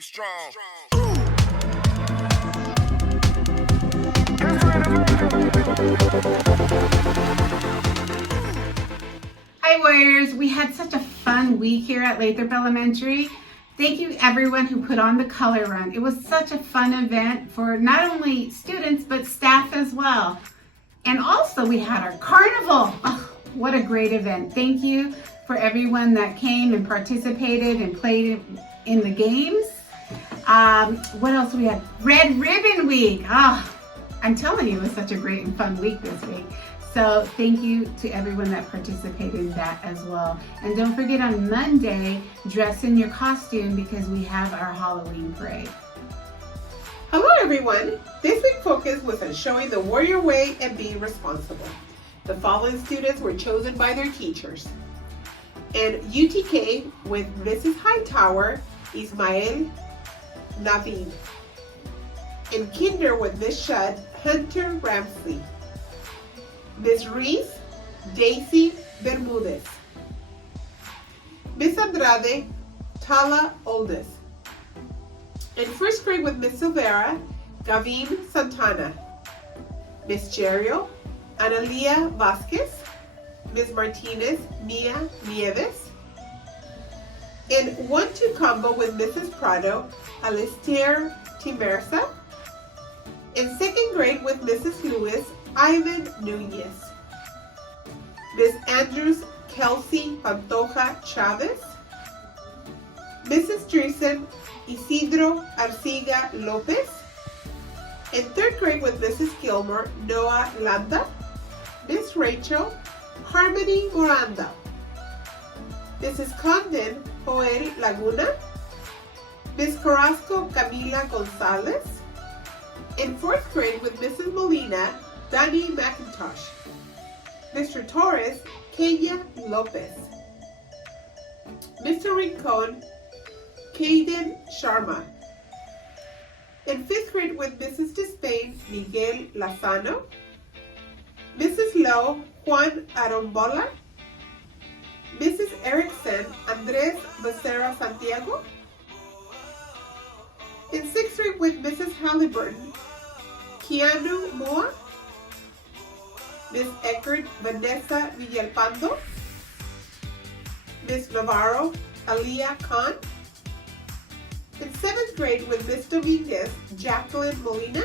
Be strong. Hi Warriors, we had such a fun week here at Lathrop Elementary. Thank you everyone who put on the color run. It was such a fun event for not only students but staff as well. And also we had our carnival. Oh, what a great event. Thank you for everyone that came and participated and played in the games. What else we had? Red Ribbon Week. Oh, I'm telling you, it was such a great and fun week this week. So thank you to everyone that participated in that as well. And don't forget on Monday, dress in your costume because we have our Halloween parade. Hello everyone! This week's focus was on showing the warrior way and being responsible. The following students were chosen by their teachers. In UTK with Mrs. Hightower, Ismael Navid. In Kinder with Miss Shudd, Hunter Ramsey. Miss Reese, Daisy Bermudez. Miss Andrade, Tala Oldest. In first grade with Miss Silvera, Gavin Santana. Miss Jerio, Analia Vasquez. Miss Martinez, Mia Nieves. In 1-2 combo with Mrs. Prado, Alistair Timersa. In second grade with Mrs. Lewis, Ivan Nunez. Miss Andrews, Kelsey Pantoja Chavez. Mrs. Dreesen, Isidro Arciga Lopez. In third grade with Mrs. Gilmore, Noah Landa. Miss Rachel, Harmony Miranda. Mrs. Condon, Joel Laguna. Miss Carrasco, Camila Gonzalez. In fourth grade with Mrs. Molina, Danny McIntosh. Mr. Torres, Kenya Lopez. Mr. Rincon, Caden Sharma. In fifth grade with Mrs. Despain, Miguel Lazano. Mrs. Lowe, Juan Arombola. Mrs. Erickson, Andres Becerra Santiago. In sixth grade with Mrs. Halliburton, Keanu Moa. Miss Eckert, Vanessa Villalpando. Miss Navarro, Alia Khan. In seventh grade with Miss Dominguez, Jacqueline Molina.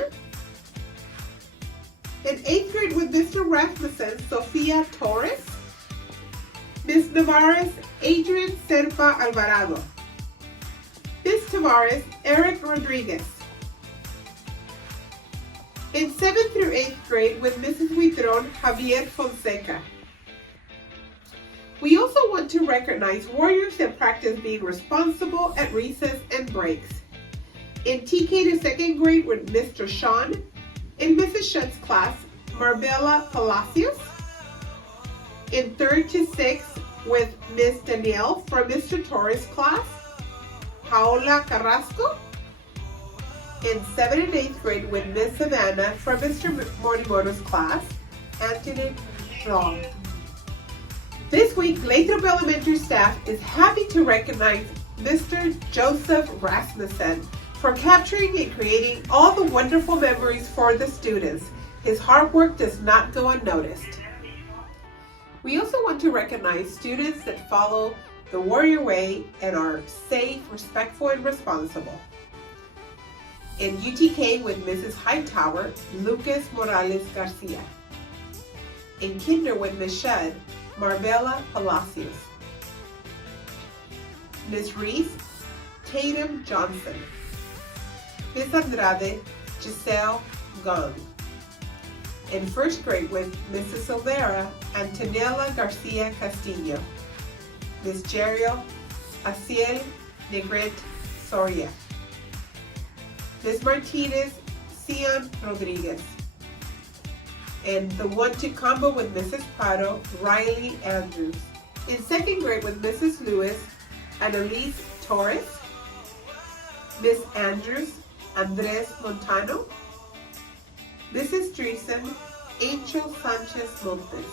In eighth grade with Mr. Rasmussen, Sofia Torres. Miss Navarez, Adrian Serpa Alvarado. Miss Tavares, Eric Rodriguez. In 7th through 8th grade with Mrs. Huitron, Javier Fonseca. We also want to recognize warriors that practice being responsible at recess and breaks. In TK to 2nd grade with Mr. Sean. In Mrs. Shutt's class, Marbella Palacios. In 3rd to 6th with Miss Danielle from Mr. Torres' class, Paola Carrasco. In 7th and 8th grade with Miss Savannah from Mr. Morimoto's class, Anthony Strong. This week, Lathrop Elementary staff is happy to recognize Mr. Joseph Rasmussen for capturing and creating all the wonderful memories for the students. His hard work does not go unnoticed. We also want to recognize students that follow the warrior way and are safe, respectful, and responsible. In UTK with Mrs. Hightower, Lucas Morales Garcia. In Kinder with Miss Shudd, Marbella Palacios. Miss Reese, Tatum Johnson. Miss Andrade, Giselle Gong. In first grade with Mrs. Silvera, Antonella Garcia Castillo. Miss Jerio, Aciel Negrete Soria. Miss Martinez, Cian Rodriguez. And the 1-2 combo with Mrs. Prado, Riley Andrews. In second grade with Mrs. Lewis, Annalise Torres. Miss Andrews, Andres Montano. Mrs. Dreesen, Angel Sanchez Montes.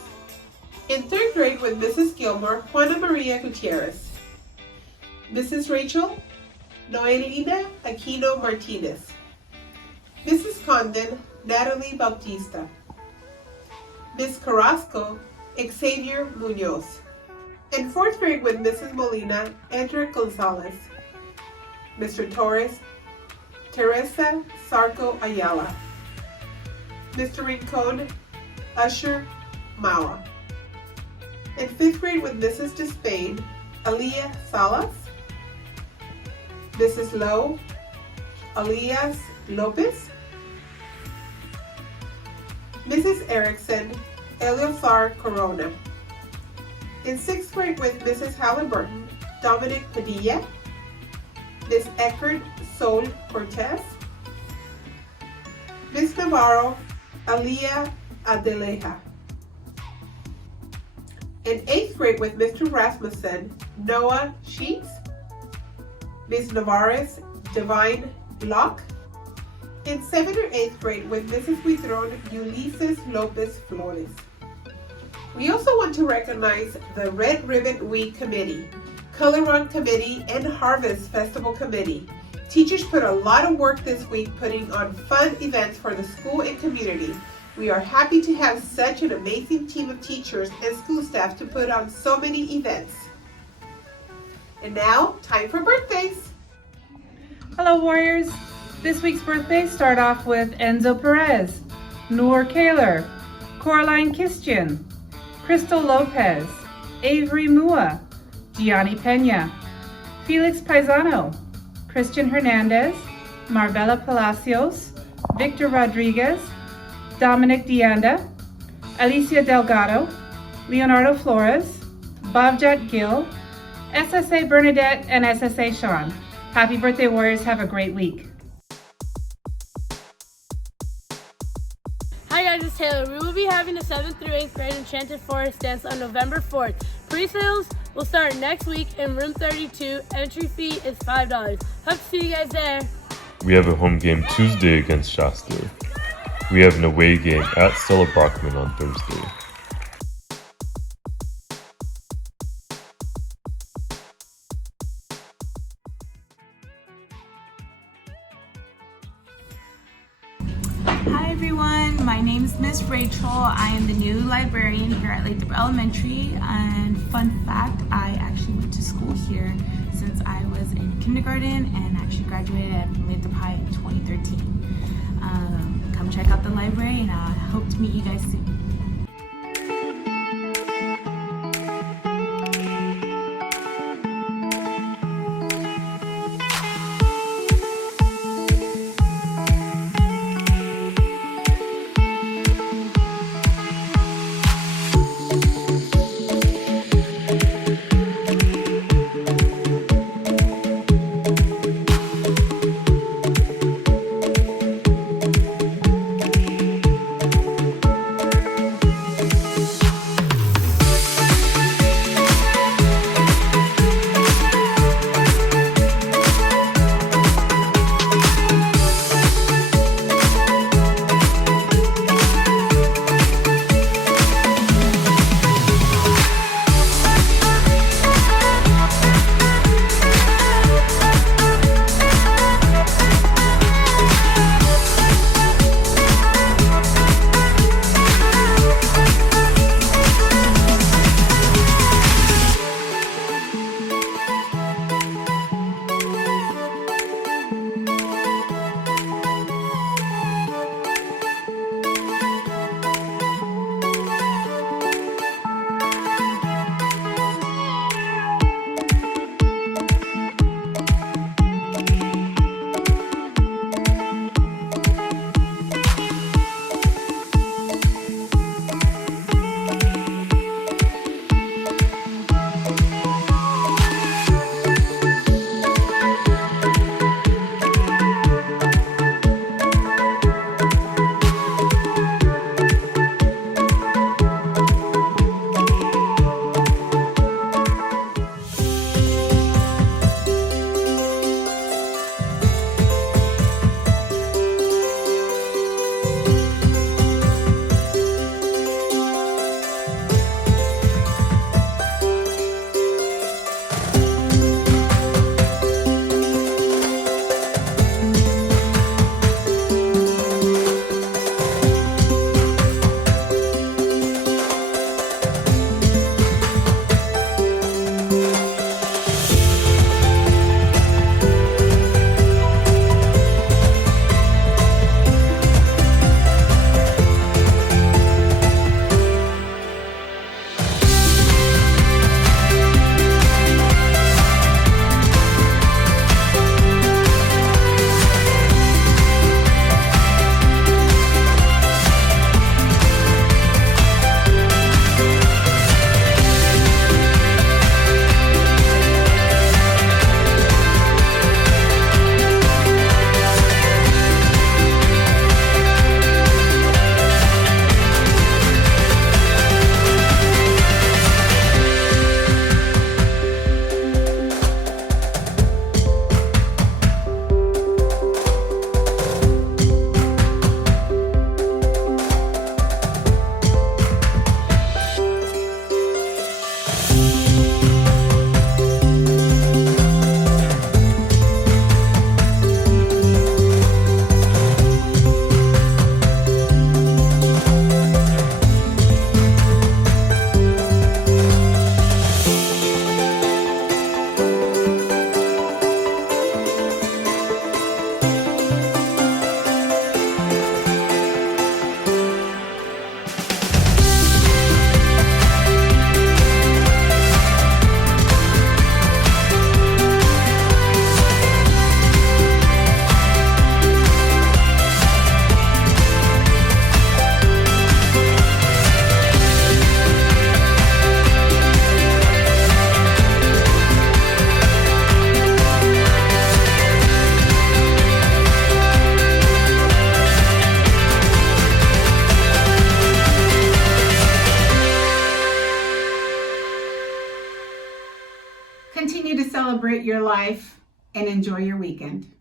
In third grade with Mrs. Gilmore, Juana Maria Gutierrez. Mrs. Rachel, Noelina Aquino Martinez. Mrs. Condon, Natalie Bautista. Ms. Carrasco, Xavier Munoz. In fourth grade with Mrs. Molina, Andrea Gonzalez. Mr. Torres, Teresa Sarco Ayala. Mr. Rincon, Usher Mawa. In fifth grade with Mrs. Despain, Aliyah Salas. Mrs. Lowe, Elias Lopez. Mrs. Erickson, Eleazar Corona. In sixth grade with Mrs. Halliburton, Dominic Padilla. Ms. Eckert Sol Cortez. Ms. Navarro, Alia Adeleja. In eighth grade with Mr. Rasmussen, Noah Sheets. Ms. Navarez, Divine Locke. In 7th or 8th grade with Mrs. Huitron, Ulysses Lopez Flores. We also want to recognize the Red Ribbon Week Committee, Color Run Committee, and Harvest Festival Committee. Teachers put a lot of work this week putting on fun events for the school and community. We are happy to have such an amazing team of teachers and school staff to put on so many events. And now, time for birthdays. Hello Warriors! This week's birthdays start off with Enzo Perez, Noor Kaler, Coraline Kistian, Crystal Lopez, Avery Mua, Gianni Pena, Felix Paisano, Christian Hernandez, Marbella Palacios, Victor Rodriguez, Dominic Dianda, Alicia Delgado, Leonardo Flores, Bobjat Gill, SSA Bernadette, and SSA Sean. Happy birthday, Warriors. Have a great week. Hi guys, it's Taylor. We will be having the 7th through 8th grade Enchanted Forest dance on November 4th. Pre-sales will start next week in room 32. Entry fee is $5. Hope to see you guys there. We have a home game Tuesday against Shasta. We have an away game at Stella Brockman on Thursday. Hi everyone, my name is Miss Rachel. I am the new librarian here at Lathrop Elementary, and fun fact, I actually went to school here since I was in kindergarten and actually graduated at Lathrop High in 2013. Come check out the library and I hope to meet you guys soon. Continue to celebrate your life and enjoy your weekend.